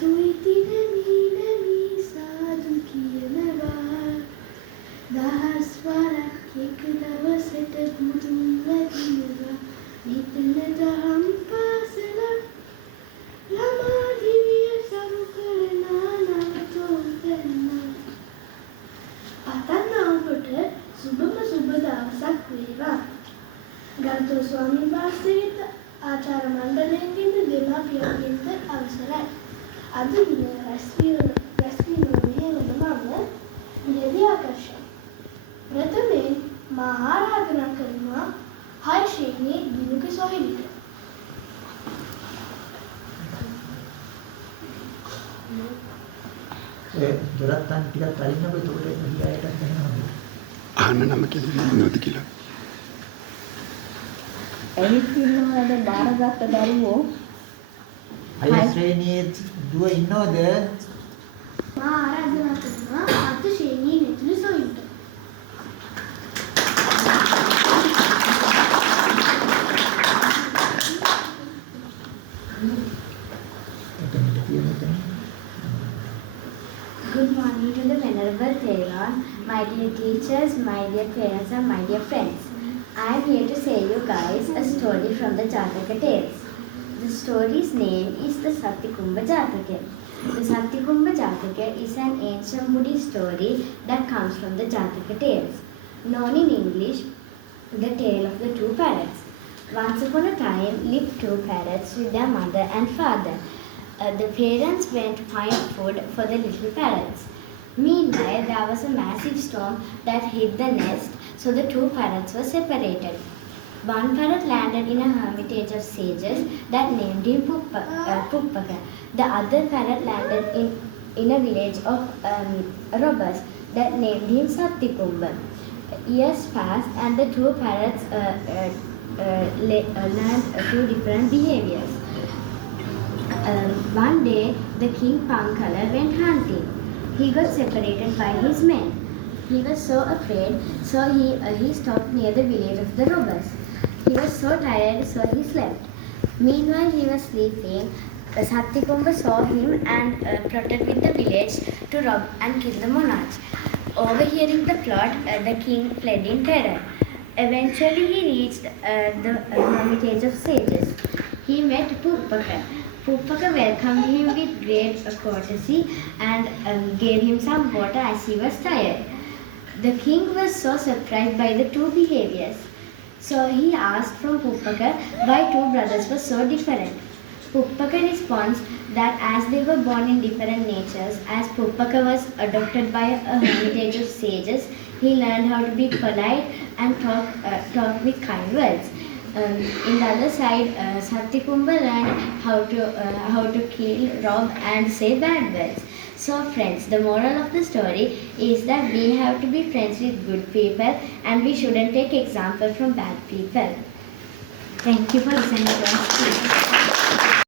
තුයි තිරමී නැමී සාදු කියනවා දහස් වරක් එක දවසට බුදුන් වදිනවා නිතන දහම් පාසලක් ළමා දිවිය සරු කරනා නවතෝන් කරනවා පතන්න ඔබට සුබම සුබ දවසක් වේවා ගරුතර ස්වාමීන් වහන්සේට ආචාර්ය මණ්ඩලයෙන් දෙමාපියන්ගෙන්ද අවසරයි. අද දින රැස්වීම මෙහෙවන මම විද්‍යා ආකර්ෂණ. ප්‍රථමයෙන් මා ආරාධනා කරනවා 6 ශ්‍රේණියේ දිනුක සොහිලිට. දොරත්තන් ටිකක් අරින්නකො එතකොට ගියායටත් දැනෙනවා. අහන්න නම කියලා ඉන්නවද කියලා. ඇවිත් ඉන්නවද බාරගත්ත දරුවෝ? 6 ශ්‍රේණියේ දුව ඉන්නවද? මා ආරාධනා කරනවා 7 ශ්‍රේණියේ නෙතුළු සොහිලිට. Good morning to the Venerable Theron, my dear teachers, my dear parents and my dear friends. I am here to say you guys a story from the Jataka tales. The story's name is the Satykumbha Jataka. The Satykumbha Jataka is an ancient Buddhist story that comes from the Jataka tales. Known in English, the tale of the two parrots. Once upon a time lived two parrots with their mother and father. The parents went to find food for the little parrots. Meanwhile, there was a massive storm that hit the nest, so the two parrots were separated. One parrot landed in a hermitage of sages that named him Puppaka. The other parrot landed in a village of robbers that named him Satykumbha. Years passed and the two parrots learned two different behaviors. One day, the king Pankala went hunting. He got separated by his men. He was so afraid, so he stopped near the village of the robbers. He was so tired, so he slept. Meanwhile, he was sleeping. Satykumbha saw him and plotted with the village to rob and kill the monarch. Overhearing the plot, the king fled in terror. Eventually, he reached the hermitage of sages. He met Puppaka. Puppaka welcomed him with great courtesy and gave him some water as he was tired. The king was so surprised by the two behaviors. So he asked from Puppaka why two brothers were so different. Puppaka responds that as they were born in different natures, as Puppaka was adopted by a hermitage of sages, he learned how to be polite and talk with kind words. In the other side, Satykumbha learned how to kill, rob and say bad words. So friends, the moral of the story is that we have to be friends with good people and we shouldn't take example from bad people. Thank you for listening to us.